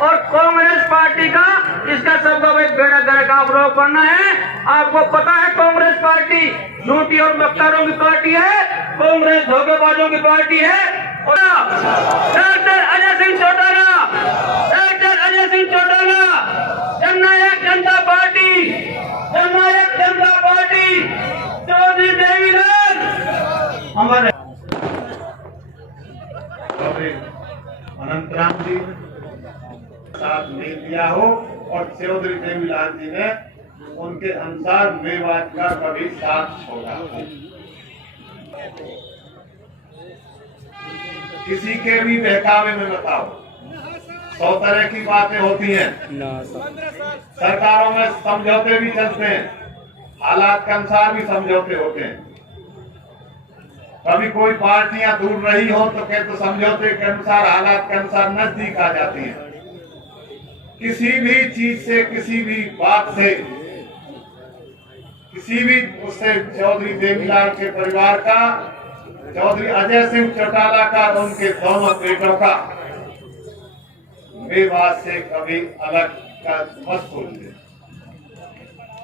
और कांग्रेस पार्टी का इसका सबका बेड़ा गर्क आप लोग करना है। आपको पता है कांग्रेस पार्टी झूठी और मक्कारों की पार्टी है, कांग्रेस धोखेबाजों की पार्टी है। डॉक्टर अजय सिंह चौटाला, डॉक्टर अजय सिंह चौटाला, जननायक जनता पार्टी, जननायक जनता पार्टी, चौधरी देवीलाल हमारे अनंतराम जी साथ नहीं दिया हो और चौधरी देवीलाल जी ने उनके अनुसार मेवात का कभी साथ छोड़ा हो। किसी के भी बहकावे में बताओ, 100 तरह की बातें होती हैं, सरकारों में समझौते भी चलते हैं, हालात के अनुसार भी समझौते होते हैं। कभी कोई पार्टियां दूर रही हो तो कहते समझौते के अनुसार, हालात के अनुसार नजदीक आ जाती हैं। किसी भी चीज से, किसी भी बात से, किसी भी उससे चौधरी देवीलाल के परिवार का, चौधरी अजय सिंह चौटाला का, उनके दोनों बेटों का मेवात से कभी अलग का मत सोचिए।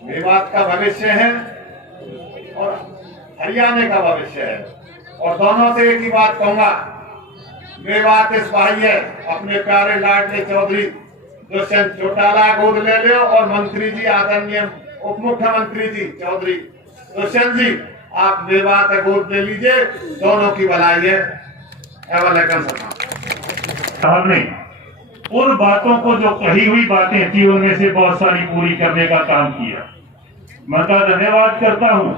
मेवात का भविष्य है और हरियाणा का भविष्य है। और दोनों से एक ही बात कहूंगा, मेवात इस भाई है, अपने प्यारे लाडले चौधरी दुष्यंत चौटाला गोद ले लो और मंत्री जी, आदरणीय उप मुख्यमंत्री जी चौधरी दुष्यंत जी, आप मेवात गोद ले लीजिए, दोनों की भलाई है। हमने उन बातों को, जो कही हुई बातें थी, उनमें से बहुत सारी पूरी करने का काम किया। मैं उनका धन्यवाद करता हूँ।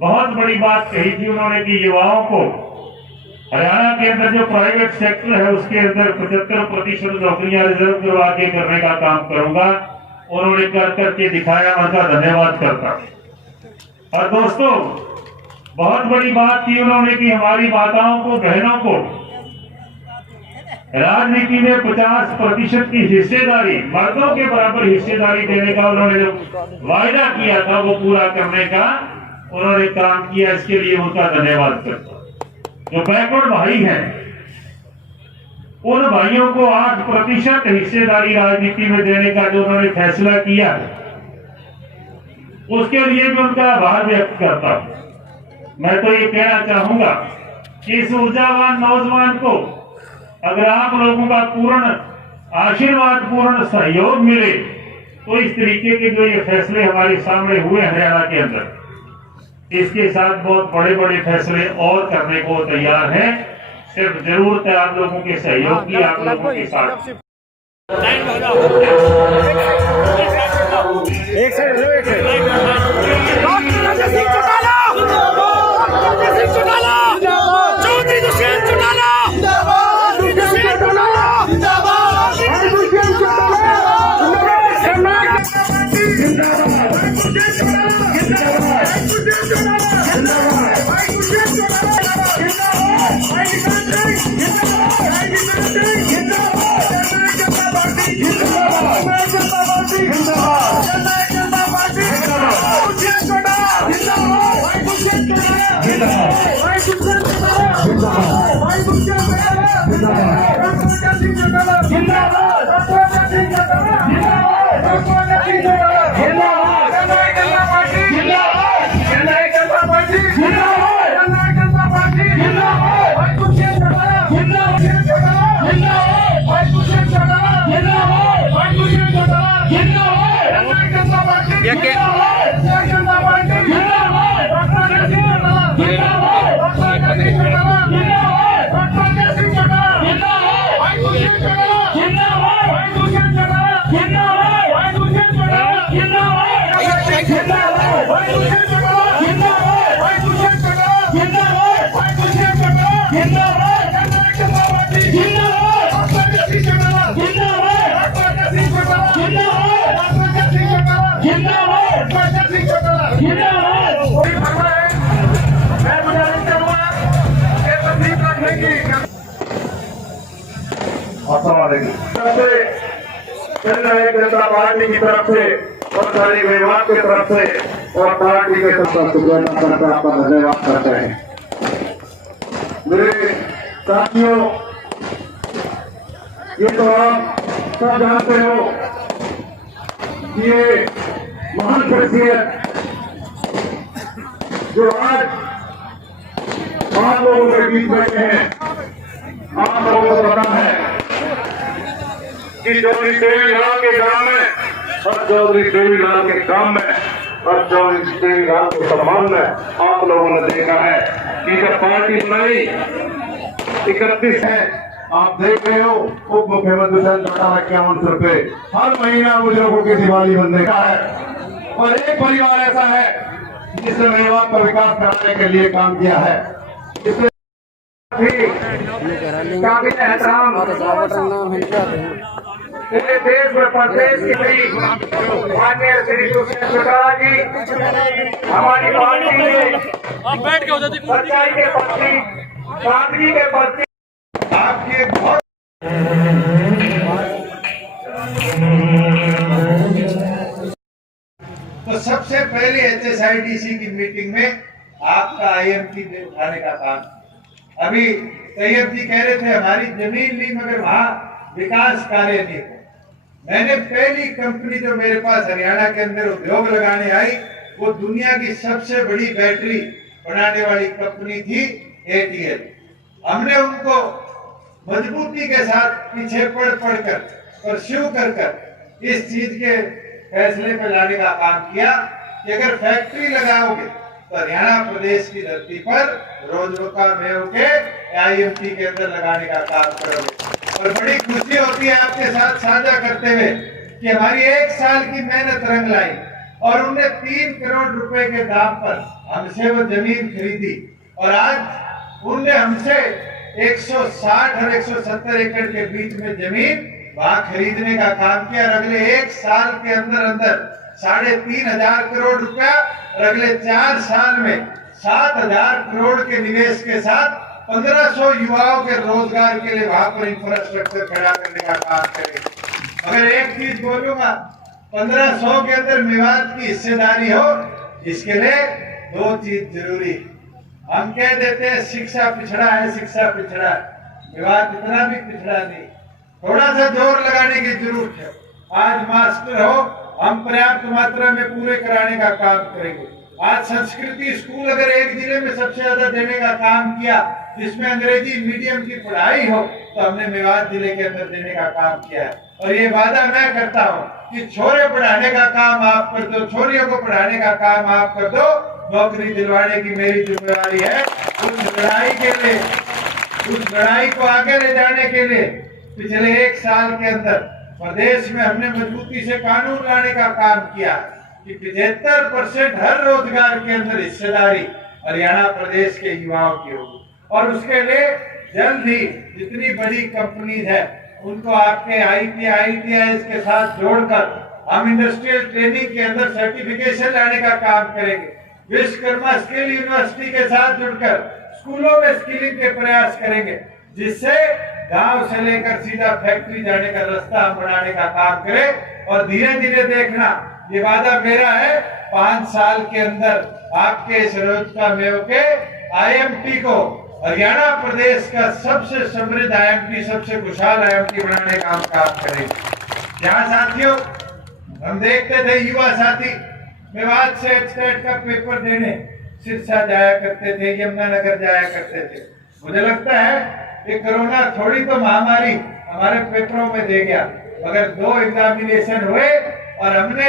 बहुत बड़ी बात कही थी उन्होंने कि युवाओं को हरियाणा के अंदर जो प्राइवेट सेक्टर है उसके अंदर 75% नौकरियां रिजर्व करवा के करने का काम करूंगा। उन्होंने कर करके दिखाया, मैं उनका धन्यवाद करता हूं। और दोस्तों, बहुत बड़ी बात की उन्होंने कि हमारी माताओं को, बहनों को राजनीति में 50% की हिस्सेदारी, मर्दों के बराबर हिस्सेदारी देने का उन्होंने जो वायदा किया था वो पूरा करने का उन्होंने काम किया। इसके लिए उनका धन्यवाद करता हूं। जो बैकवर्ड भाई हैं, उन भाइयों को 8% हिस्सेदारी राजनीति में देने का जो उन्होंने फैसला किया, उसके लिए भी उनका आभार व्यक्त करता हूं। मैं तो ये कहना चाहूंगा कि इस ऊर्जावान नौजवान को अगर आप लोगों का पूर्ण आशीर्वाद, पूर्ण सहयोग मिले तो इस तरीके के जो ये फैसले हमारे सामने हुए हरियाणा के अंदर, इसके साथ बहुत बड़े बड़े फैसले और करने को तैयार हैं। सिर्फ जरूरत है आप लोगों के सहयोग की, आप लोगों के साथ। एक जननायक जनता पार्टी की तरफ से और सारी विभाग की तरफ से और पार्टी के तरफ से आपका धन्यवाद करते हैं। मेरे साथियों, ये तो आप सब जानते हो कि ये महान शख्सियत जो आज आप लोगों के बीच बैठे हैं, आप लोगों को पता है कि चौधरी देवीलाल के गांव में और चौधरी देवीलाल के काम में और चौधरी देवीलाल के सम्मान में आप लोगों ने देखा है कि जब पार्टी बनाई 31 है, आप देख रहे हो उप मुख्यमंत्री से 51 रुपए हर महीना बुजुर्गों की दिवाली बनने का है। और एक परिवार ऐसा है जिसने मेवात का विकास कराने के लिए काम किया है। इसमें काबिल एहतराम पूरे देश में प्रदेश की बड़ी माननीय श्री सुशील चौटाला जी हमारी पार्टी में सच्चाई के प्रति, सादगी के प्रति आपकी एक बहुत तो सबसे पहले HSIDC की मीटिंग में आपका IMT उठाने का काम। अभी तैयब जी कह रहे थे हमारी जमीन ली मगर वहां विकास कार्य नहीं हो। मैंने पहली कंपनी जो मेरे पास हरियाणा के अंदर उद्योग लगाने आई वो दुनिया की सबसे बड़ी बैटरी बनाने वाली कंपनी थी ATL। हमने उनको मजबूती के साथ पीछे पढ़कर परस्यू कर इस चीज के फैसले पर लाने का काम किया कि अगर फैक्ट्री लगाओगे तो हरियाणा प्रदेश की धरती पर रोजरोका में होके IMT के अंदर लगाने का काम करोगे। और बड़ी खुशी होती है आपके साथ साझा करते हुए कि हमारी 1 साल की मेहनत रंग लाई और उनने 3 करोड़ रुपए के दाम पर हमसे वो जमीन खरीदी और आज उनने हमसे 160 और 170 एकड़ के बीच में जमीन वहां खरीदने का काम किया। और अगले 1 साल के अंदर अंदर 3,500 करोड़ रुपया और अगले 4 साल में 7,000 करोड़ के निवेश के साथ 1,500 युवाओं के रोजगार के लिए वहां पर इंफ्रास्ट्रक्चर खड़ा करने का काम करेंगे। मगर एक चीज बोलूंगा, 1,500 के अंदर मेवात की हिस्सेदारी हो इसके लिए 2 चीज जरूरी। हम कह देते हैं शिक्षा पिछड़ा है, शिक्षा पिछड़ा है, मेवात इतना भी पिछड़ा नहीं, थोड़ा सा जोर लगाने की जरूरत है। आज मास्टर हो हम पर्याप्त मात्रा में पूरे कराने का काम करेंगे। आज संस्कृति स्कूल अगर एक जिले में सबसे ज्यादा देने का काम किया जिसमें अंग्रेजी मीडियम की पढ़ाई हो तो हमने मेवात जिले के अंदर देने का काम किया है। और ये वादा मैं करता हूँ कि छोरे पढ़ाने का काम आप कर दो, छोरियों को पढ़ाने का काम आप कर दो, नौकरी दिलवाने की मेरी जिम्मेदारी है। उस लड़ाई के लिए, उस लड़ाई को आगे ले जाने के लिए पिछले 1 साल के अंदर प्रदेश में हमने मजबूती से कानून लाने का काम किया कि 75% हर रोजगार के अंदर हिस्सेदारी हरियाणा प्रदेश के युवाओं की होगी। और उसके लिए जल्द ही जितनी बड़ी कंपनीज है उनको आपके ITI के साथ जोड़कर हम इंडस्ट्रियल ट्रेनिंग के अंदर सर्टिफिकेशन लाने का काम करेंगे। विश्वकर्मा स्किल यूनिवर्सिटी के साथ जुड़कर स्कूलों में स्किलिंग के प्रयास करेंगे जिससे गांव से लेकर सीधा फैक्ट्री जाने का रास्ता हम बनाने का काम करें। और धीरे धीरे देखना, ये वादा मेरा है, 5 साल के अंदर आपके इस रोजका में होके IMT को हरियाणा प्रदेश का सबसे समृद्ध IMT, सबसे खुशहाल IMT बनाने का हम काम करेंगे। यहाँ साथियों हम देखते थे युवा साथी मेवात से स्टेट का पेपर देने सिरसा जाया करते थे, यमुनानगर जाया करते थे। मुझे लगता है ये कोरोना थोड़ी तो महामारी हमारे पेपरों में दे गया, मगर 2 एग्जामिनेशन हुए और हमने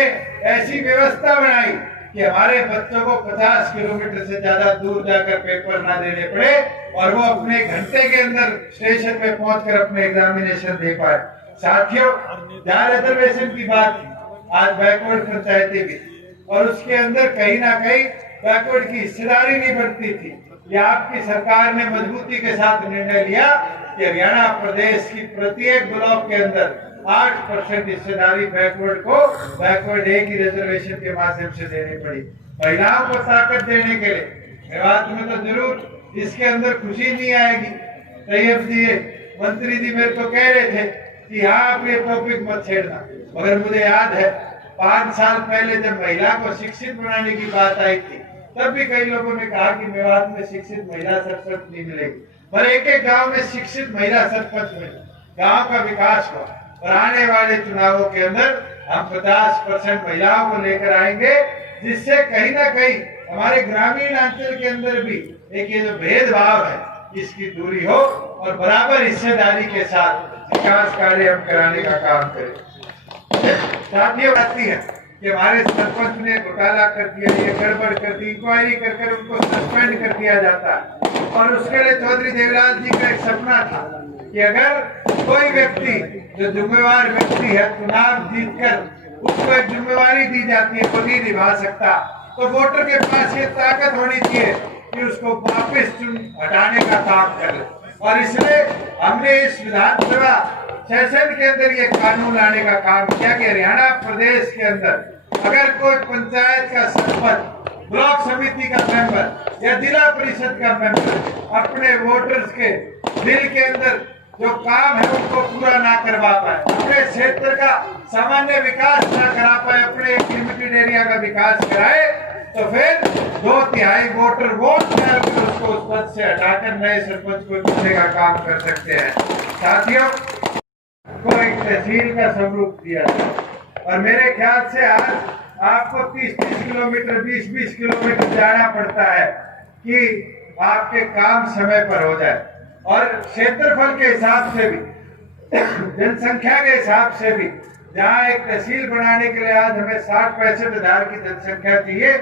ऐसी व्यवस्था बनाई कि हमारे बच्चों को 50 किलोमीटर से ज्यादा दूर जाकर पेपर ना देने पड़े और वो अपने घंटे के अंदर स्टेशन पे पहुंचकर अपने एग्जामिनेशन दे पाए। साथियों, जहाँ रिजर्वेशन की बात, आज बैकवर्ड पंचायतें भी, और उसके अंदर कहीं ना कहीं बैकवर्ड की हिस्सेदारी नहीं बढ़ती थी। ये आपकी सरकार ने मजबूती के साथ निर्णय लिया कि हरियाणा प्रदेश की प्रत्येक ब्लॉक के अंदर 8% हिस्सेदारी बैकवर्ड को बैकवर्ड ए की रिजर्वेशन के माध्यम से देनी पड़ी। महिलाओं को ताकत देने के लिए मेवात में तो जरूर इसके अंदर खुशी नहीं आएगी। तैयब जी मंत्री जी मेरे को कह रहे थे कि हाँ आप ये टॉपिक मत छेड़ना, मगर मुझे याद है 5 साल पहले जब महिला को शिक्षित बनाने की बात आई थी तब भी कई लोगों ने कहा कि मेवात में शिक्षित महिला सरपंच नहीं मिलेगी, पर एक एक गांव में शिक्षित महिला सरपंच मिले, गांव का विकास हुआ। और आने वाले चुनावों के अंदर हम 50% महिलाओं को लेकर आएंगे, जिससे कहीं ना कहीं हमारे ग्रामीण अंचल के अंदर भी एक ये जो भेदभाव है इसकी दूरी हो और बराबर हिस्सेदारी के साथ विकास कार्य हम कराने का काम करें। साथियों, आती है कि हमारे सरपंच ने घोटाला कर दिया, ये गड़बड़ कर दी, इंक्वायरी कर उनको सस्पेंड कर दिया जाता है। और उसके लिए चौधरी देवराज जी का एक सपना था कि अगर कोई व्यक्ति जो जिम्मेवार व्यक्ति है चुनाव जीतकर उसको एक जिम्मेवारी दी जाती है, वो नहीं निभा सकता, तो वोटर के पास ये ताकत होनी चाहिए कि उसको वापस हटाने का काम करे। और इसलिए हमने इस विधानसभा सेशन के अंदर ये कानून लाने का काम किया कि हरियाणा प्रदेश के अंदर अगर कोई पंचायत का सरपंच, ब्लॉक समिति का मेंबर या जिला परिषद का मेंबर अपने वोटर्स के दिल के अंदर जो काम है उनको पूरा ना करवा पाए, अपने क्षेत्र का सामान्य विकास ना करा पाए, अपने एक लिमिटेड एरिया का विकास कराए, तो फिर 2/3 वोटर वोट डालकर उसको उस पद से हटाकर नए सरपंच को चुनने का काम कर सकते हैं। साथियों, को एक तहसील का स्वरूप दिया जाए और मेरे ख्याल से आज आपको 30-30 किलोमीटर 20-20 किलोमीटर जाना पड़ता है कि आपके काम समय पर हो जाए। और क्षेत्रफल के हिसाब से भी, जनसंख्या के हिसाब से भी, जहाँ एक तहसील बनाने के लिए आज हमें 60-65 हजार की जनसंख्या चाहिए,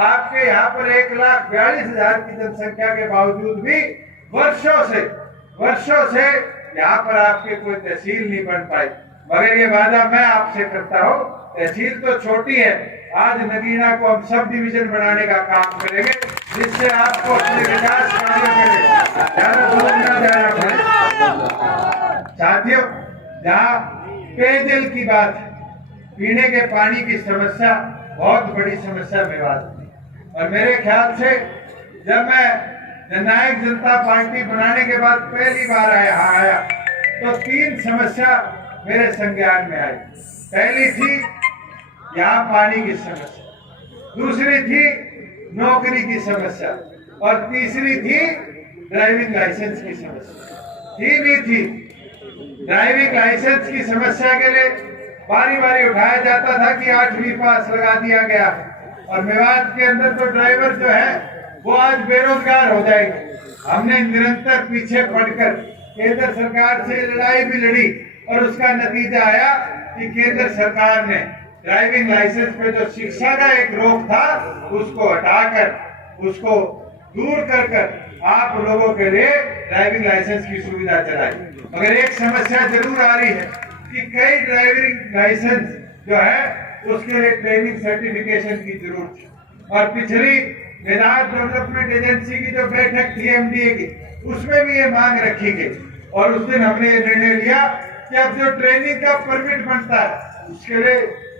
आपके यहाँ पर 1,42,000 की जनसंख्या के बावजूद भी वर्षों से यहाँ पर आपके कोई तहसील नहीं बन पाई। मगर ये वादा मैं आपसे करता हूँ, तहसील तो छोटी है, आज नगीना को हम सब डिवीजन बनाने का काम करेंगे, जिससे आपको अपने विकास कार्यों के लिए ज्यादा दूर न जाना पड़े। साथियों, जहाँ पेयजल की बात है, पीने के पानी की समस्या बहुत बड़ी समस्या मेवात में, और मेरे ख्याल से जब मैं जननायक जनता पार्टी बनाने के बाद पहली बार आया तो 3 समस्या मेरे संज्ञान में आई। पहली थी यहाँ पानी की समस्या, दूसरी थी नौकरी की समस्या और तीसरी थी ड्राइविंग लाइसेंस की समस्या। तीन थी। ड्राइविंग लाइसेंस की समस्या के लिए बारी बारी उठाया जाता था कि 8वीं पास लगा दिया गया है और मेवात के अंदर तो ड्राइवर जो है वो आज बेरोजगार हो जाएंगे। हमने निरंतर पीछे पड़कर केंद्र सरकार से लड़ाई भी लड़ी और उसका नतीजा आया कि केंद्र सरकार ने ड्राइविंग लाइसेंस पे जो शिक्षा का एक रोक था उसको हटाकर उसको दूर कर आप लोगों के लिए ड्राइविंग लाइसेंस की सुविधा चलाई। मगर एक समस्या जरूर आ रही है कि कई ड्राइविंग लाइसेंस जो है उसके लिए ट्रेनिंग सर्टिफिकेशन की जरूरत है। और पिछली मेदात डेवलपमेंट एजेंसी की जो बैठक थी MDA की, उसमें भी ये मांग रखी गई और उस दिन हमने ये निर्णय लिया कि अब जो ट्रेनिंग का परमिट बनता है उसके लिए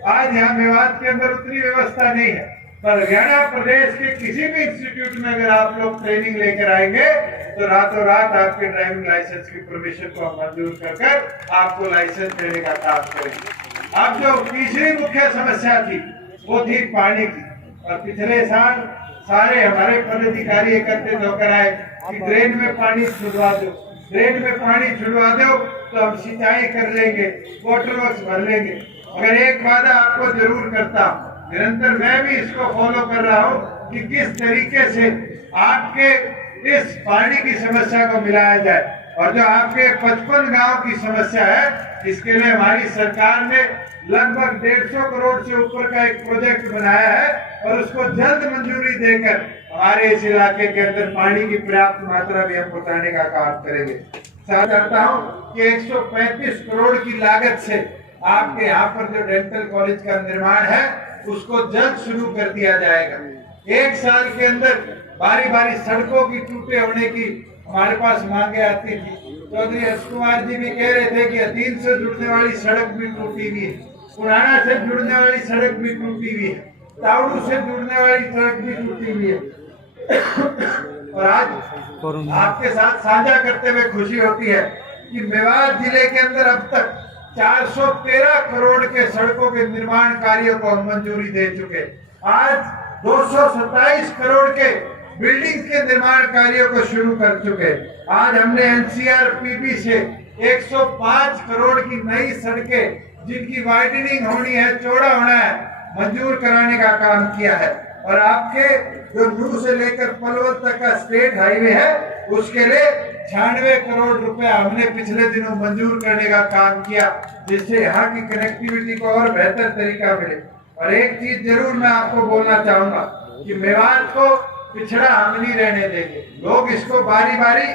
आज यहाँ मेवात के अंदर उतनी व्यवस्था नहीं है, पर हरियाणा प्रदेश के किसी भी इंस्टीट्यूट में अगर आप लोग ट्रेनिंग लेकर आएंगे तो रातों रात आपके ड्राइविंग लाइसेंस की परमिशन को मंजूर कर आपको लाइसेंस देने का काम करेंगे। अब जो तीसरी मुख्य समस्या थी वो थी पानी की, और पिछले साल सारे हमारे पदाधिकारी एकत्रित होकर आए कि ड्रेन में पानी छुड़वा दो, ड्रेन में पानी छुड़वा दो तो हम सिंचाई कर लेंगे, वाटर वर्क्स भर लेंगे। मगर एक वादा आपको जरूर करता हूँ, निरंतर मैं भी इसको फॉलो कर रहा हूँ कि किस तरीके से आपके इस पानी की समस्या को मिलाया जाए। और जो आपके 55 गांव की समस्या है, इसके लिए हमारी सरकार ने लगभग 150 करोड़ से ऊपर का एक प्रोजेक्ट बनाया है और उसको जल्द मंजूरी देकर हमारे इस इलाके के अंदर पानी की पर्याप्त मात्रा भी हम पहुंचाने का काम करेंगे। साथ चाहता हूँ कि 135 करोड़ की लागत से आपके यहाँ पर जो डेंटल कॉलेज का निर्माण है उसको जल्द शुरू कर दिया जाएगा। 1 साल के अंदर बारी बारी सड़कों की टूटे होने की हमारे पास मांगे आती थी। चौधरी हर्ष कुमार जी भी कह रहे थे कि अधीन से जुड़ने वाली सड़क भी टूटी हुई है, पुराना से जुड़ने वाली सड़क भी टूटी हुई है, तावड़ू से जुड़ने वाली सड़क भी टूटी हुई है। और आज आपके साथ साझा करते हुए खुशी होती है कि मेवात जिले के अंदर अब तक 413 करोड़ के सड़कों के निर्माण कार्यों को हम मंजूरी दे चुके। आज 227 करोड़ के बिल्डिंग के निर्माण कार्यों को शुरू कर चुके। आज हमने NCRPP से 105 करोड़ की नई सड़कें जिनकी वाइडनिंग होनी है, चौड़ा होना है, मंजूर कराने का काम किया है। और आपके जो नूह से लेकर पलवल तक का स्टेट हाईवे है, उसके लिए 96 करोड़ रुपया हमने पिछले दिनों मंजूर करने का काम किया, जिससे यहाँ की कनेक्टिविटी को और बेहतर तरीका मिले। और एक चीज जरूर मैं आपको बोलना चाहूंगा कि मेवात को पिछड़ा हम नहीं रहने देंगे। लोग इसको बारी बारी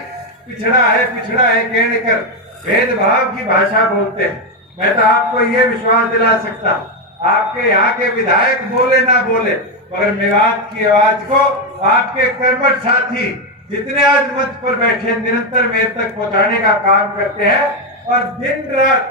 पिछड़ा है कहने कर भेदभाव की भाषा बोलते हैं। मैं तो आपको ये विश्वास दिला सकता हूँ, आपके यहाँ के विधायक बोले ना बोले, मगर मेवात की आवाज को आपके कर्मठ साथी जितने आज मंच पर बैठे निरंतर मेरे तक पहुंचाने का काम करते हैं। और दिन रात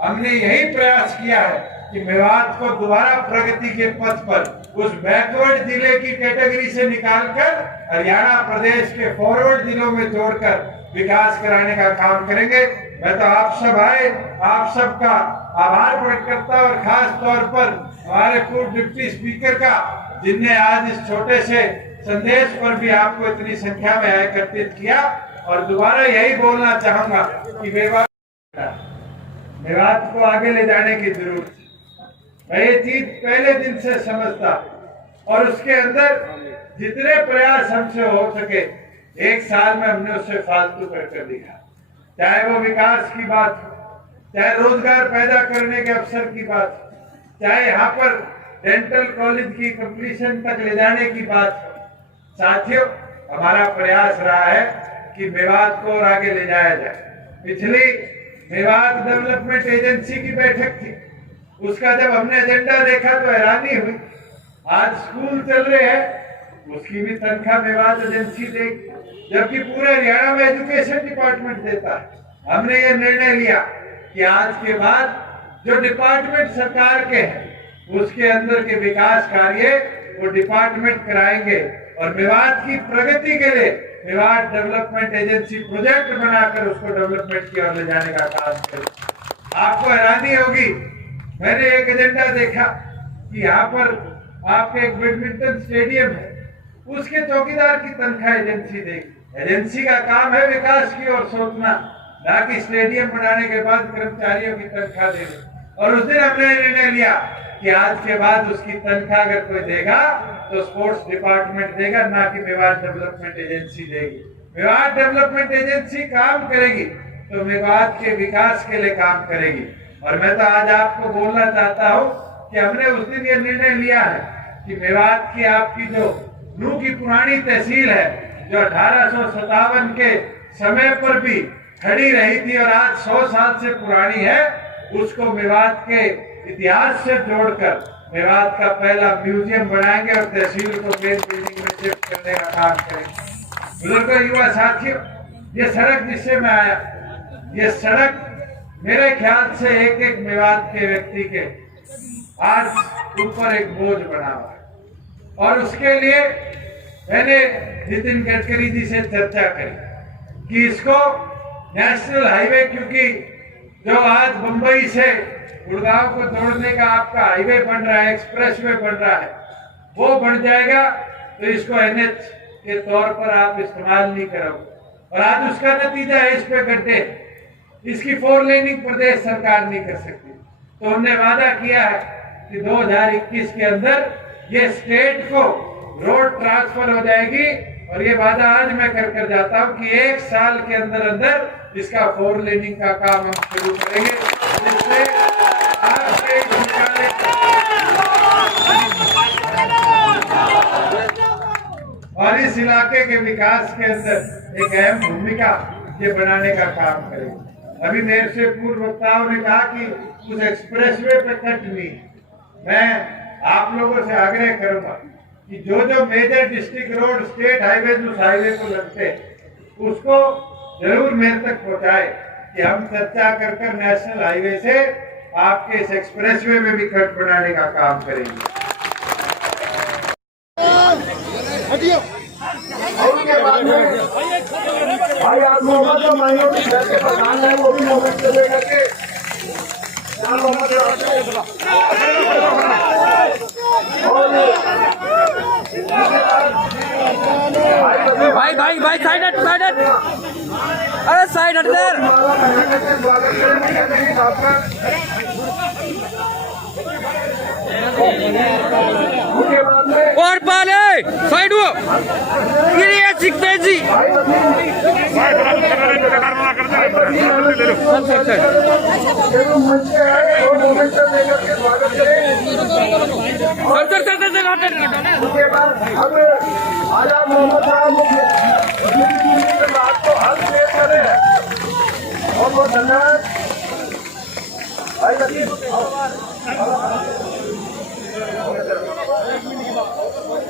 हमने यही प्रयास किया है कि मेवात को दोबारा प्रगति के पथ पर, उस बैकवर्ड जिले की कैटेगरी से निकालकर हरियाणा प्रदेश के फॉरवर्ड जिलों में जोड़कर विकास कराने का काम करेंगे। मैं तो आप सब आए, आप सबका आभार प्रकट करता और खास तौर पर हमारे पूर्व डिप्टी स्पीकर का, जिनने आज इस छोटे से संदेश पर भी आपको इतनी संख्या में एकत्रित किया। और दोबारा यही बोलना चाहूंगा कि मेवात को आगे ले जाने की जरूरत है। मैं ये चीज पहले दिन से समझता और उसके अंदर जितने प्रयास हमसे हो सके, एक साल में हमने उससे फालतू कर दिखा। चाहे वो विकास की बात हो, चाहे रोजगार पैदा करने के अवसर की बात हो, चाहे यहाँ पर डेंटल कॉलेज की कंप्लीशन तक ले जाने की बात हो। साथियों, हमारा प्रयास रहा है कि मेवात को और आगे ले जाया जाए। पिछली मेवात डेवलपमेंट एजेंसी की बैठक थी, उसका जब हमने एजेंडा देखा तो हैरानी हुई। आज स्कूल चल रहे हैं, उसकी भी तनख्वाह मेवात एजेंसी देगी, जबकि पूरे हरियाणा में एजुकेशन डिपार्टमेंट देता है। हमने ये निर्णय लिया कि आज के बाद जो डिपार्टमेंट सरकार के हैं, उसके अंदर के विकास कार्य वो डिपार्टमेंट कराएंगे। और मेवात की प्रगति के लिए मेवात डेवलपमेंट एजेंसी प्रोजेक्ट बनाकर उसको डेवलपमेंट की ओर ले जाने का काम करें। आपको हैरानी होगी, मैंने एक एजेंडा देखा कि यहाँ पर आपके एक बैडमिंटन स्टेडियम है, उसके चौकीदार की तनख्वाह एजेंसी देगी। एजेंसी का काम है विकास की ओर सोचना, ना कि स्टेडियम बनाने के बाद कर्मचारियों की तनख्वाह देनी। और उस दिन हमने निर्णय लिया कि आज के बाद उसकी तनख्वाह अगर कोई देगा तो स्पोर्ट्स डिपार्टमेंट देगा, ना कि मेवात डेवलपमेंट एजेंसी देगी। मेवात डेवलपमेंट एजेंसी काम करेगी तो मेवात के विकास के लिए काम करेगी। और मैं तो आज आपको बोलना चाहता हूँ कि हमने उस दिन ये निर्णय लिया है कि मेवात की आपकी जो नूह की पुरानी तहसील है, जो 1857 के समय पर भी खड़ी रही थी और आज 100 साल से पुरानी है, उसको मेवात के इतिहास से जोड़कर मेवात का पहला म्यूजियम बनाएंगे और तहसील को मेन बिल्डिंग में शिफ्ट करने का काम करेंगे। बुजुर्गों, युवा साथियों, ये सड़क जिससे मैं आया, ये सड़क मेरे ख्याल से एक एक मेवात के व्यक्ति के आज ऊपर एक बोझ बना हुआ है। और उसके लिए मैंने नितिन गडकरी जी से चर्चा करी कि इसको नेशनल हाईवे, क्योंकि जो आज मुंबई से गुड़गांव को जोड़ने का आपका हाईवे बन रहा है, एक्सप्रेसवे बन रहा है, वो बन जाएगा तो इसको एनएच के तौर पर आप इस्तेमाल नहीं करोगे। और आज उसका नतीजा है, इस पे गड्ढे, इसकी 4 लेनिंग प्रदेश सरकार नहीं कर सकती। तो हमने वादा किया है कि 2021 के अंदर ये स्टेट को रोड ट्रांसफर हो जाएगी। और ये वादा आज मैं कर जाता हूँ कि 1 साल के अंदर अंदर इसका 4 लेनिंग का काम हम शुरू करेंगे, जिससे आपके और इस इलाके के विकास के अंदर एक अहम भूमिका ये बनाने का काम करेंगे। अभी मेरे से पूर्व वक्ताओं ने कहा कि उस एक्सप्रेसवे पे कट नहीं। मैं आप लोगों से आग्रह करूंगा कि जो major district road, state highway उस हाईवे को लगते उसको जरूर मेरे तक पहुंचाए कि हम चर्चा कर नेशनल हाईवे से आपके इस एक्सप्रेसवे में भी कट बनाने का काम करेंगे। भाई आप मोहम्मद जो माइनॉरिटी के प्रधान है, वो भी मोहम्मद से लेकर के भाई भाई भाई भाई साइड हट, साइड हट, अरे साइड हट देर। और पाले साइड हो ये सीखते जी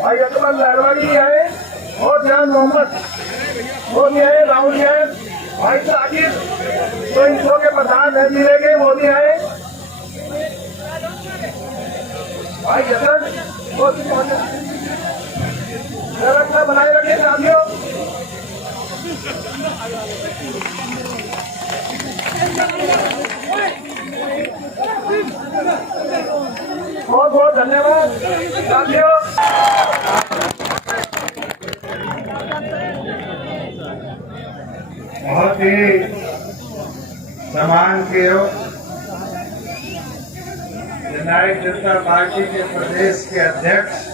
भाई अकबर लहरवानी आए और जान मोहम्मद वो नहीं आए, राहुल जी आए, भाई साकिर तो इंसो के प्रधान है जिले के वो नहीं आए, भाई जतन वो व्यवस्था बनाए रखे साथियों। बहुत बहुत धन्यवाद साथियों। बहुत ही सम्मान के हो जननायक जनता पार्टी के प्रदेश के अध्यक्ष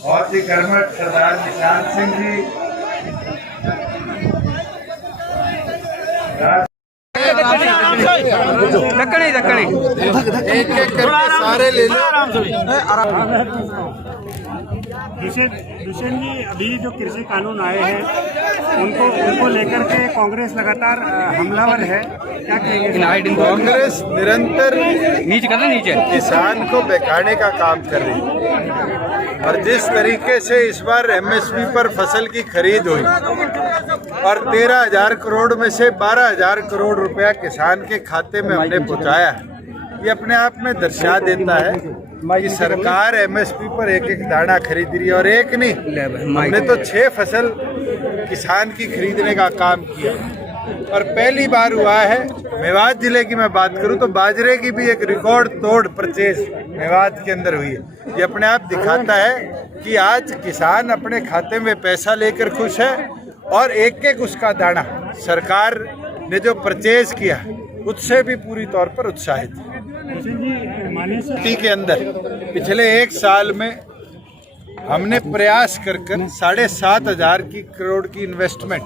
बहुत ही कर्मठ सरदार निशांत सिंह जी, दक्कनी दक्कनी एक एक करके सारे ले लो। दुष्यंत जी, अभी जो कृषि कानून आए हैं उनको लेकर के कांग्रेस लगातार हमलावर है, क्या कहेंगे? कांग्रेस निरंतर नीचे करना, नीचे किसान को बहकाने का काम कर रही है और जिस तरीके से इस बार एमएसपी पर फसल की खरीद हुई और 13,000 करोड़ में से 12,000 करोड़ रुपया किसान के खाते में हमने पहुंचाया, ये अपने आप में दर्शा देता है कि सरकार एमएसपी पर एक एक दाना खरीद रही है और एक नहीं, हमने तो 6 फसल किसान की खरीदने का काम किया। और पहली बार हुआ है मेवात जिले की मैं बात करूं तो बाजरे की भी एक रिकॉर्ड तोड़ परचेज मेवात के अंदर हुई है। ये अपने आप दिखाता है कि आज किसान अपने खाते में पैसा लेकर खुश है और एक एक उसका दाना सरकार ने जो परचेज किया उससे भी पूरी तौर पर उत्साहित है। के अंदर पिछले 1 साल में हमने प्रयास कर 7,500 करोड़ की इन्वेस्टमेंट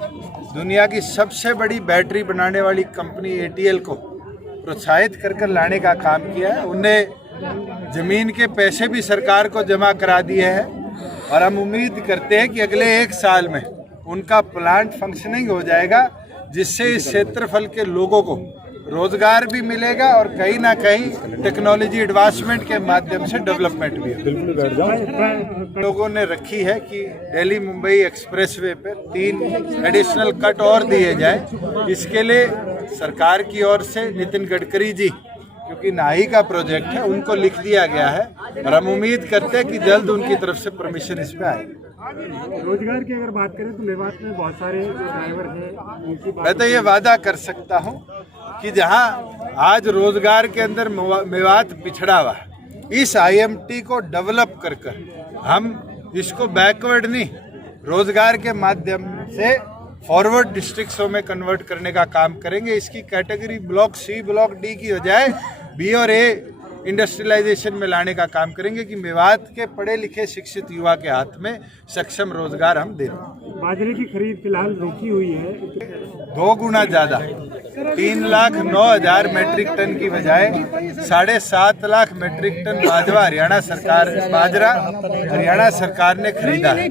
दुनिया की सबसे बड़ी बैटरी बनाने वाली कंपनी एटीएल को प्रोत्साहित कर लाने का काम किया है। उन्हें जमीन के पैसे भी सरकार को जमा करा दिए हैं और हम उम्मीद करते हैं कि अगले 1 साल में उनका प्लांट फंक्शनिंग हो जाएगा, जिससे इस क्षेत्रफल के लोगों को रोजगार भी मिलेगा और कहीं ना कहीं टेक्नोलॉजी एडवांसमेंट के माध्यम से डेवलपमेंट भी होगा। लोगों ने रखी है कि दिल्ली मुंबई एक्सप्रेसवे पर 3 एडिशनल कट और दिए जाए। इसके लिए सरकार की ओर से नितिन गडकरी जी, क्योंकि नाही का प्रोजेक्ट है, उनको लिख दिया गया है और हम उम्मीद करते हैं कि जल्द उनकी तरफ से परमिशन इस पे आएगी। रोजगार की अगर बात करें तो मेवात में बहुत सारे ड्राइवर हैं, मैं तो ये वादा कर सकता हूँ कि जहाँ आज रोजगार के अंदर मेवात पिछड़ा हुआ है, इस आईएमटी को डेवलप कर हम इसको बैकवर्ड नहीं, रोजगार के माध्यम से फॉरवर्ड डिस्ट्रिक्ट्सों में कन्वर्ट करने का काम करेंगे। इसकी category block C block D की हो जाए, बी और ए इंडस्ट्रियलाइजेशन में लाने का काम करेंगे कि मेवात के पढ़े लिखे शिक्षित युवा के हाथ में सक्षम रोजगार हम दे रहे हैं। बाजरे की खरीद फिलहाल रोकी हुई है, 2 गुना ज्यादा 3,09,000 मेट्रिक टन की बजाय 7.5 लाख मेट्रिक टन हरियाणा सरकार ने खरीदा है।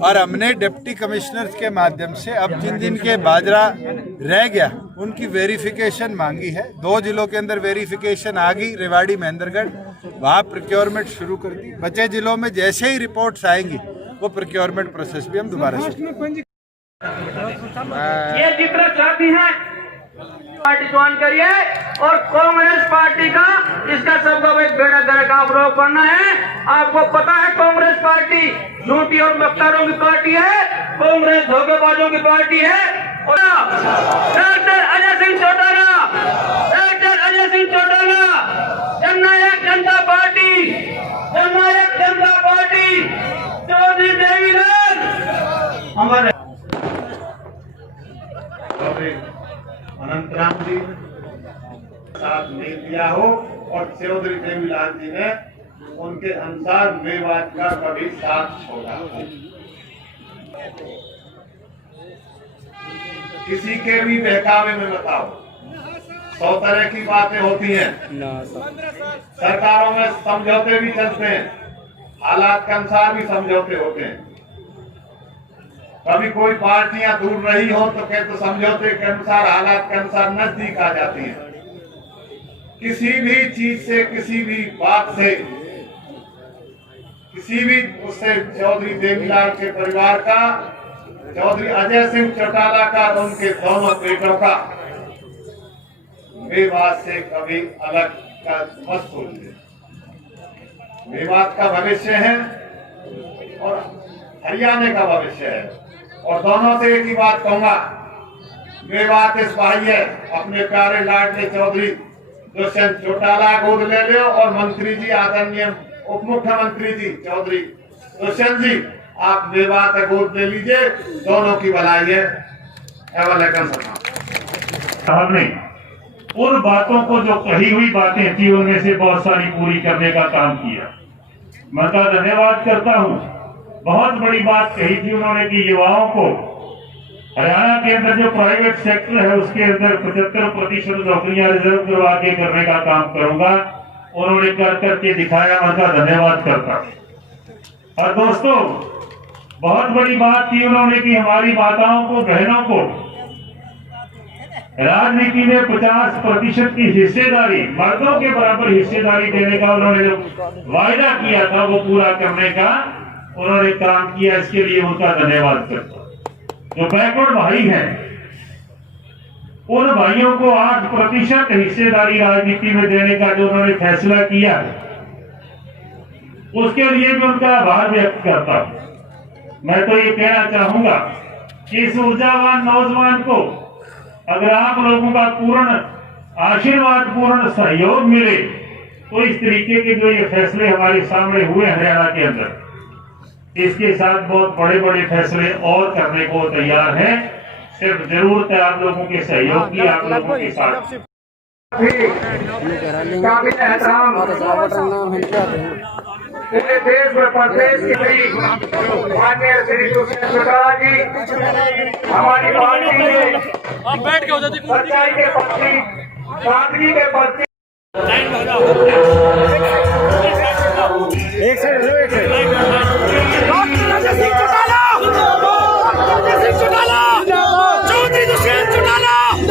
और हमने डिप्टी कमिश्नर के माध्यम से अब जिन के बाजरा रह गया उनकी वेरिफिकेशन मांगी है। 2 जिलों के अंदर वेरिफिकेशन आ गई, रेवाड़ी महेंद्रगढ़, वहाँ प्रोक्योरमेंट शुरू कर दी। बचे जिलों में जैसे ही रिपोर्ट्स आएंगी वो प्रोक्योरमेंट प्रोसेस भी हम दोबारा से। ये जितना चाहती हैं पार्टी ज्वाइन करिए और कांग्रेस पार्टी का इसका सबका एक बेड़ा गर्क का विरोध करना है। आपको पता है कांग्रेस पार्टी झूठी और मक्कारों की पार्टी है, कांग्रेस धोखेबाजों की पार्टी है। डॉक्टर अजय सिंह चौटाला जननायक जनता पार्टी चौधरी देवीलाल साथ नहीं दिया हो और चौधरी देवीलाल जी ने उनके अनुसार मेवात का कभी साथ छोड़ा हो। किसी के भी बहकावे में बताओ, 100 तरह की बातें होती हैं। सरकारों में समझौते भी चलते हैं, हालात के अनुसार भी समझौते होते हैं। कभी कोई पार्टियां दूर रही हो तो कहते समझौते के अनुसार, हालात के अनुसार नजदीक आ जाती हैं। किसी भी चीज से, किसी भी बात से, किसी भी उससे चौधरी देवीलाल के परिवार का, चौधरी अजय सिंह चौटाला का और उनके दोनों बेटों का मेवात से कभी अलग का मत सोचिए। मेवात का भविष्य है और हरियाणा का भविष्य है। और दोनों से एक ही बात कहूंगा, मेवात इस भाई है, अपने प्यारे लाडले चौधरी दुष्यंत चौटाला गोद ले लो और मंत्री जी, आदरणीय उप मुख्यमंत्री जी चौधरी दुष्यंत जी, आप मेवात गोद ले लीजिए, दोनों की भलाई है। हमने उन बातों को, जो कही हुई बातें थी, उनमें से बहुत सारी पूरी करने का काम किया। मैं का धन्यवाद करता हूं। बहुत बड़ी बात कही थी उन्होंने कि युवाओं को हरियाणा के अंदर जो प्राइवेट सेक्टर है उसके अंदर 75% नौकरियां रिजर्व करवा के करने का काम करूंगा। उन्होंने कर करके दिखाया, मैं का धन्यवाद करता हूं। और दोस्तों, बहुत बड़ी बात की उन्होंने कि हमारी माताओं को, बहनों को राजनीति में 50% की हिस्सेदारी, मर्दों के बराबर हिस्सेदारी देने का उन्होंने जो वायदा किया था वो पूरा करने का उन्होंने काम किया। इसके लिए उनका धन्यवाद करता हूं। जो बैकवर्ड भाई हैं, उन भाइयों को 8% हिस्सेदारी राजनीति में देने का जो उन्होंने फैसला किया, उसके लिए भी उनका आभार व्यक्त करता हूं। मैं तो ये कहना चाहूंगा कि इस ऊर्जावान नौजवान को अगर आप लोगों का पूर्ण आशीर्वाद, पूर्ण सहयोग मिले तो इस तरीके के जो ये फैसले हमारे सामने हुए हरियाणा के अंदर, इसके साथ बहुत बड़े बड़े फैसले और करने को तैयार है। सिर्फ जरूरत है आप लोगों के सहयोग की, आप लोगों के साथ। पूरे देश में प्रदेश की माननीय श्री दुष्यंत चौटाला जी हमारी पार्टी में सच्चाई के प्रति, सादगी के प्रति एक साइड लो, एक साइड। चौधरी दुष्यंत चौटाला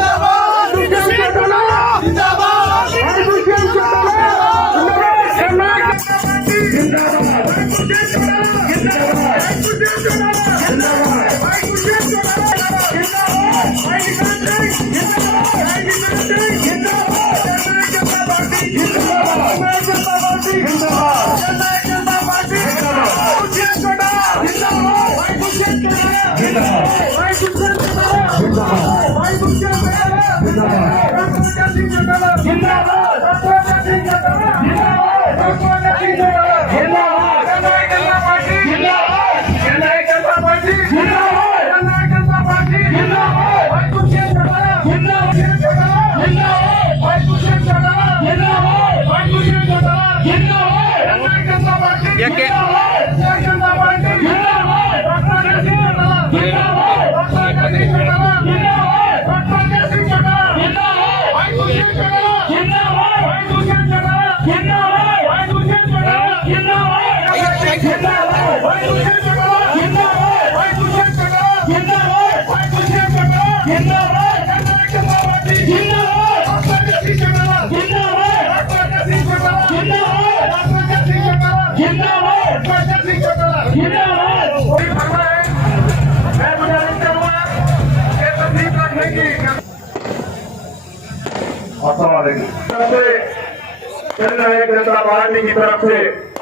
जनता पार्टी की तरफ से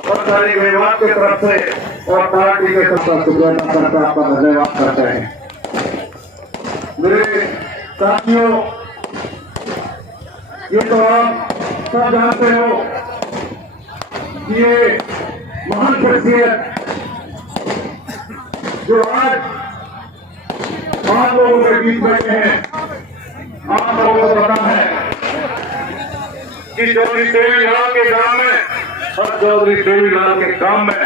और सारी विभाग की तरफ से और पार्टी के करता आपका धन्यवाद करते हैं। मेरे साथियों, ये तो आप सब जानते हो कि ये महान शख्सियत जो आज आप लोगों के बीच बैठे हैं, आप लोगों को पता है कि चौधरी देवीलाल के गांव में हर चौधरी देवीलाल के काम में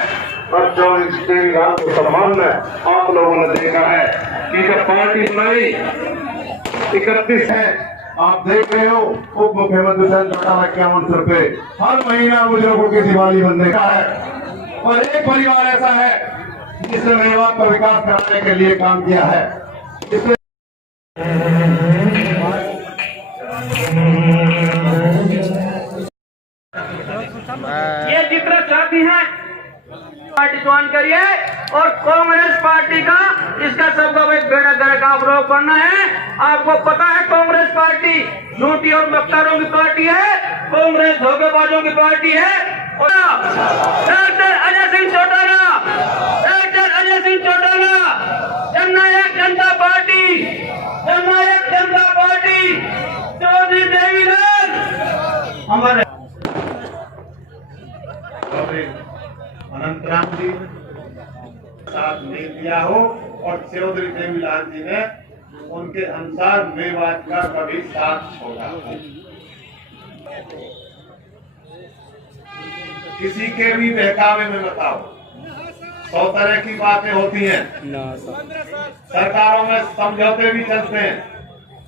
हर चौधरी देवीलाल के सम्मान में आप लोगों ने देखा है कि जब पार्टी बनाई 31 है, आप देख रहे हो उप मुख्यमंत्री से 51 रुपए हर महीना बुजुर्गों की दिवाली बनने का है। और एक परिवार ऐसा है जिसने मेवात का विकास कराने के लिए काम किया है। इसमें ये जितना चाहती हैं पार्टी ज्वाइन करिए और कांग्रेस पार्टी का इसका सबका एक बेड़ा गर्क आप लोग करना है। आपको पता है कांग्रेस पार्टी झूठी और मक्कारों की पार्टी है, कांग्रेस धोखेबाजों की पार्टी है। डॉक्टर अजय सिंह चौटाला, डॉक्टर अजय सिंह चौटाला, जननायक जनता पार्टी, जननायक जनता पार्टी, चौधरी देवीलाल हमारे अनंतराम जी साथ नहीं दिया हो और चौधरी देवीलाल जी ने उनके अनुसार मेवात का कभी साथ छोड़ा। किसी के भी बहकावे में बताओ, 100 तरह की बातें होती हैं। सरकारों में समझौते भी चलते हैं,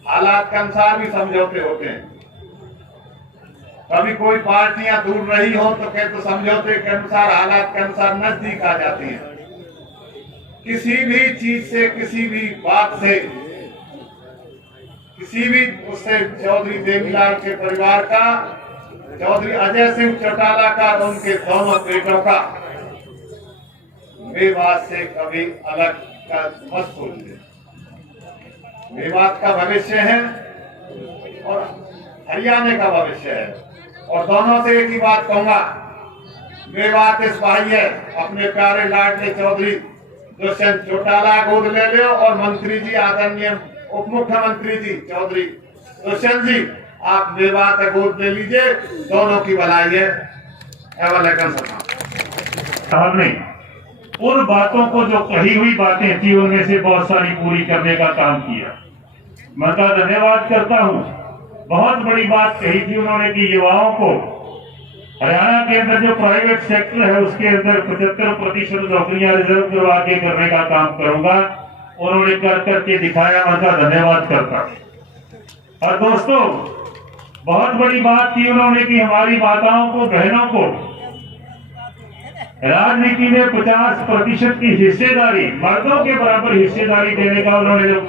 हालात के अनुसार भी समझौते होते हैं। कभी कोई पार्टियां दूर रही हो तो कहते समझौते के अनुसार, हालात के अनुसार नजदीक आ जाती हैं। किसी भी चीज से, किसी भी बात से, किसी भी उससे चौधरी देवीलाल के परिवार का, चौधरी अजय सिंह चौटाला का, उनके दोनों बेटों का मेवात से कभी अलग का मत सोचिए। मेवात का भविष्य है और हरियाणा का भविष्य है। और दोनों से एक ही बात कहूंगा, मेवात इस भाई है, अपने प्यारे लाडले चौधरी दुष्यंत चौटाला गोद ले लो और मंत्री जी, आदरणीय उप मुख्यमंत्री जी चौधरी दुष्यंत जी, आप मेवात गोद ले लीजिए, दोनों की भलाई है। साहब ने उन बातों को, जो कही हुई बातें थी, उनमें से बहुत सारी पूरी करने का काम किया। मैं उनका धन्यवाद करता हूँ। बहुत बड़ी बात कही थी उन्होंने कि युवाओं को हरियाणा के अंदर जो प्राइवेट सेक्टर है उसके अंदर 75% नौकरियां रिजर्व करवा के करने का काम करूंगा। उन्होंने कर करके दिखाया, मैं उनका धन्यवाद करता हूं। और दोस्तों, बहुत बड़ी बात की उन्होंने कि हमारी माताओं को, बहनों को राजनीति में 50% की हिस्सेदारी, मर्दों के बराबर हिस्सेदारी देने का उन्होंने जो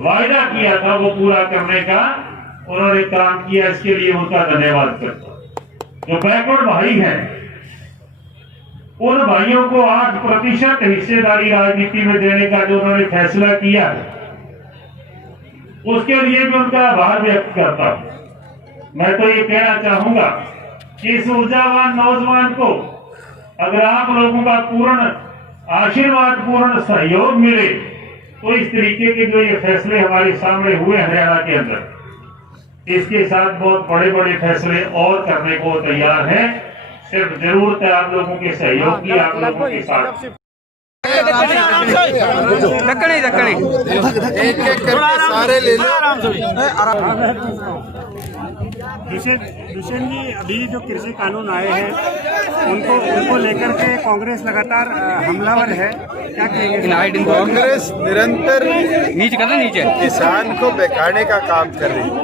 वायदा किया था वो पूरा करने का उन्होंने काम किया। इसके लिए उनका धन्यवाद करता हूं। जो बैकवर्ड भाई हैं, उन भाइयों को 8% हिस्सेदारी राजनीति में देने का जो उन्होंने फैसला किया है, उसके लिए भी उनका आभार व्यक्त करता हूं। मैं तो ये कहना चाहूंगा कि इस ऊर्जावान नौजवान को अगर आप लोगों का पूर्ण आशीर्वाद, पूर्ण सहयोग मिले तो इस तरीके के जो ये फैसले हमारे सामने हुए हरियाणा के अंदर, इसके साथ बहुत बड़े बड़े फैसले और करने को तैयार हैं। सिर्फ जरूरत है आप लोगों के सहयोग की, आप लोगों के साथ। सारे ले दुष्यंत जी, अभी जो कृषि कानून आए हैं उनको लेकर के कांग्रेस लगातार हमलावर है, क्या कहेंगे? कांग्रेस निरंतर नीचे किसान को बहकाने का काम कर रही है।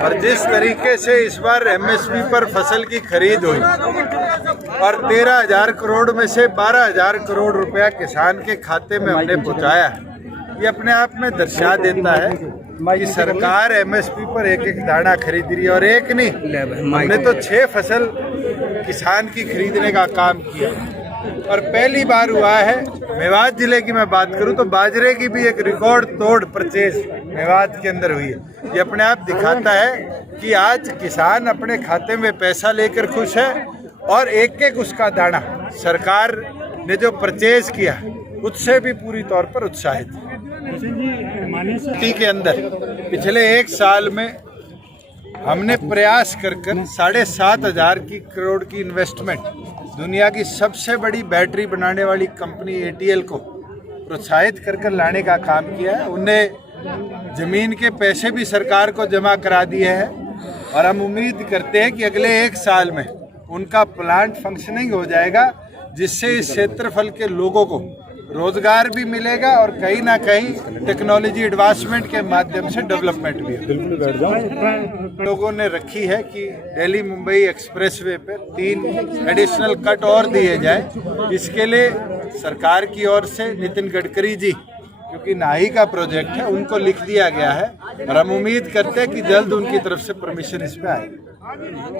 और जिस तरीके से इस बार एमएसपी पर फसल की खरीद हुई और 13,000 करोड़ में से 12,000 करोड़ रुपया किसान के खाते में हमने पहुंचाया है, ये अपने आप में दर्शा देता है कि सरकार एमएसपी पर एक एक दाना खरीद रही है। और एक नहीं, हमने तो 6 फसल किसान की खरीदने का काम किया। और पहली बार हुआ है, मेवात जिले की मैं बात करूं तो बाजरे की भी एक रिकॉर्ड तोड़ परचेज मेवात के अंदर हुई है। ये अपने आप दिखाता है कि आज किसान अपने खाते में पैसा लेकर खुश है और एक एक उसका दाना सरकार ने जो परचेज किया उससे भी पूरी तौर पर उत्साहित है। के अंदर पिछले 1 साल में हमने प्रयास कर 7,500 करोड़ की इन्वेस्टमेंट दुनिया की सबसे बड़ी बैटरी बनाने वाली कंपनी ATL को प्रोत्साहित कर लाने का काम किया है। उन्हें जमीन के पैसे भी सरकार को जमा करा दिए हैं और हम उम्मीद करते हैं कि अगले 1 साल में उनका प्लांट फंक्शनिंग हो जाएगा, जिससे इस क्षेत्रफल के लोगों को रोजगार भी मिलेगा और कहीं ना कहीं टेक्नोलॉजी एडवांसमेंट के माध्यम से डेवलपमेंट भी होगा। लोगों ने रखी है कि दिल्ली मुंबई एक्सप्रेसवे पे 3 एडिशनल कट और दिए जाए। इसके लिए सरकार की ओर से नितिन गडकरी जी, क्योंकि नाही का प्रोजेक्ट है, उनको लिख दिया गया है और हम उम्मीद करते हैं कि जल्द उनकी तरफ से परमिशन इस पे आएगी।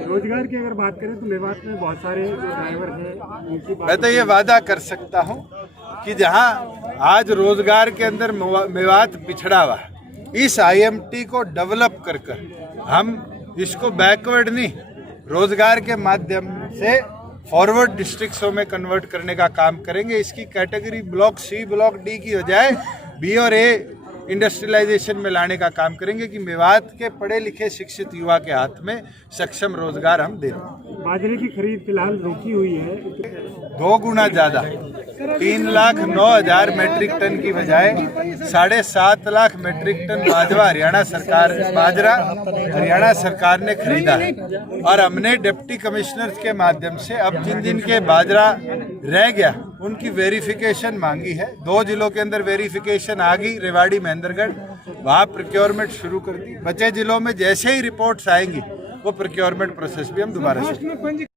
रोजगार की अगर बात करें तो मेवात में बहुत सारे जो ड्राइवर हैं उनकी मैं तो ये वादा कर सकता हूँ कि जहाँ आज रोजगार के अंदर मेवात पिछड़ा हुआ है, इस IMT को डेवलप कर हम इसको बैकवर्ड नहीं, रोजगार के माध्यम से फॉरवर्ड डिस्ट्रिक्ट्सों में कन्वर्ट करने का काम करेंगे। इसकी category block C, block D की बजाय B और A इंडस्ट्रियलाइजेशन में लाने का काम करेंगे कि मेवात के पढ़े लिखे शिक्षित युवा के हाथ में सक्षम रोजगार हम दे रहे हैं। बाजरे की खरीद फिलहाल रोकी हुई है, 2 गुना ज़्यादा 3,09,000 मेट्रिक टन की बजाय 7.5 लाख मेट्रिक टन बाजरा हरियाणा सरकार ने खरीदा है। और हमने डिप्टी कमिश्नर के माध्यम से अब जिन जिन के बाजरा रह गया उनकी वेरिफिकेशन मांगी है। 2 जिलों के अंदर वेरिफिकेशन आ गई, रेवाड़ी महेंद्रगढ़, वहाँ प्रोक्योरमेंट शुरू कर दी। बचे जिलों में जैसे ही रिपोर्ट्स आएंगी वो प्रोक्योरमेंट प्रोसेस भी हम दोबारा से